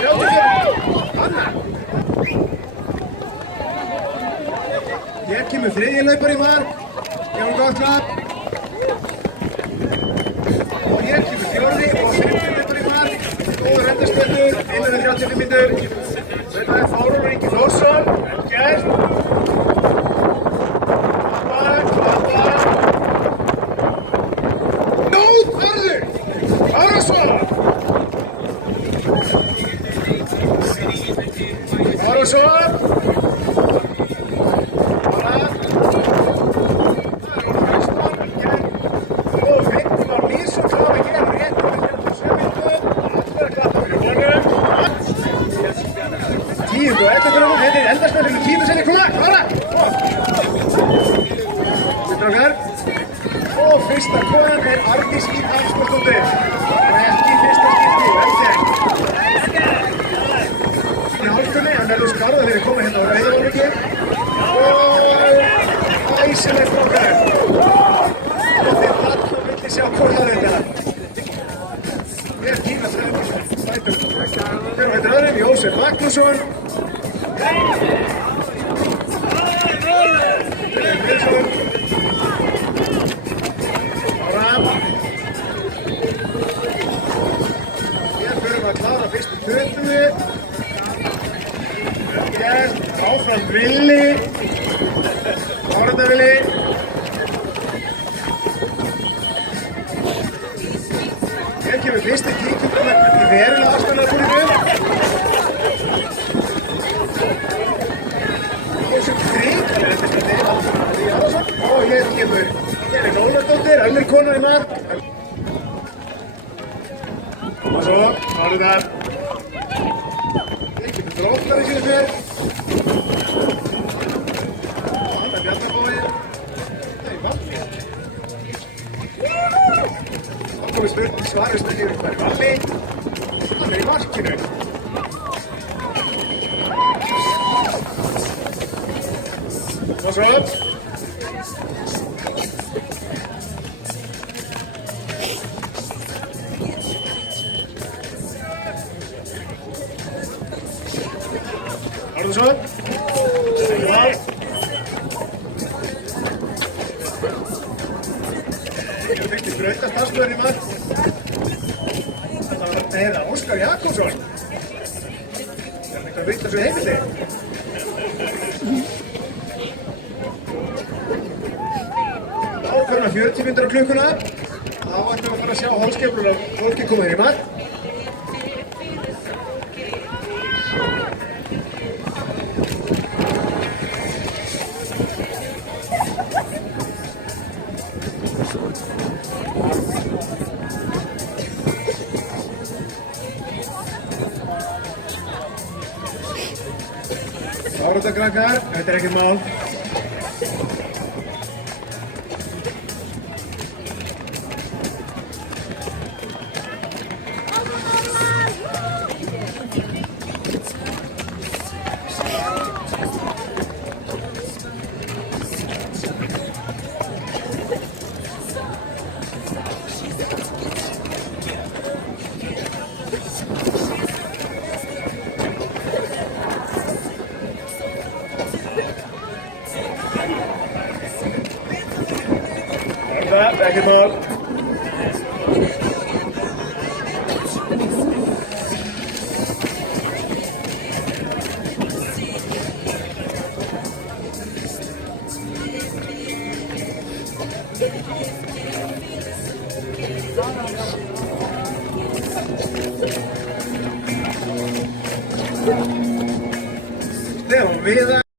Anna. Hér kemur þriðji hlaupari í mark. Jón Gottlaug. Og hér kemur fjórði og fimmti hlaupari í mark. Góður endarsprettur, innan 35 mínútur. Þetta er Þórólfur Ingi Þórsson. Vel gert. Klappa. Nót Arður. Árásson. Árásson. Tíundu og 11 gráður, þetta er endarspretturinn tíma sinni, koma, fara! Strákar. Og fyrsta konan er Arndís Ýr Hafsdóttir. En ekki í fyrsta skipti, vel gert. Í hálfkunni, hann verður skarðað þegar komið hérna á Rauðaváleiki. Og æsileg strákar. Og þeir allir villi sjá hvort þetta. Hér tíma Þröndísson, bætur. Hver heitir öðrum? Jósef Magnússon. Wilson. Áram. Hér förum að klára fyrstu 20. Yes, áfram Villi. Árandavili. Hér kemur fyrsti kíkjumkvæmt í verulega afskanarbúningu. Og hér kemur Nóladóttir, önnur kona í mark. Og svo, Árðar. Hér kemur Þróttari sínu fyrr. Anna Bjarnabói. Það er Valli. Þá komið svarið spurningur hvað er Valli. Hann er í markinu. Og svo. Arðursson. Hér fyrst í brautarstarfsmaður í mark. Þetta var eða Óskar Jakobsson. Er þetta vitt þessu heimildi? Ákveðna 40 mínútur á klukkuna. Þá ætlum við að fara að sjá hálskefluna fólki komið í mark. Áradakrakkar, þetta er ekkert mál. Ekkert mál. Stefán Viðar.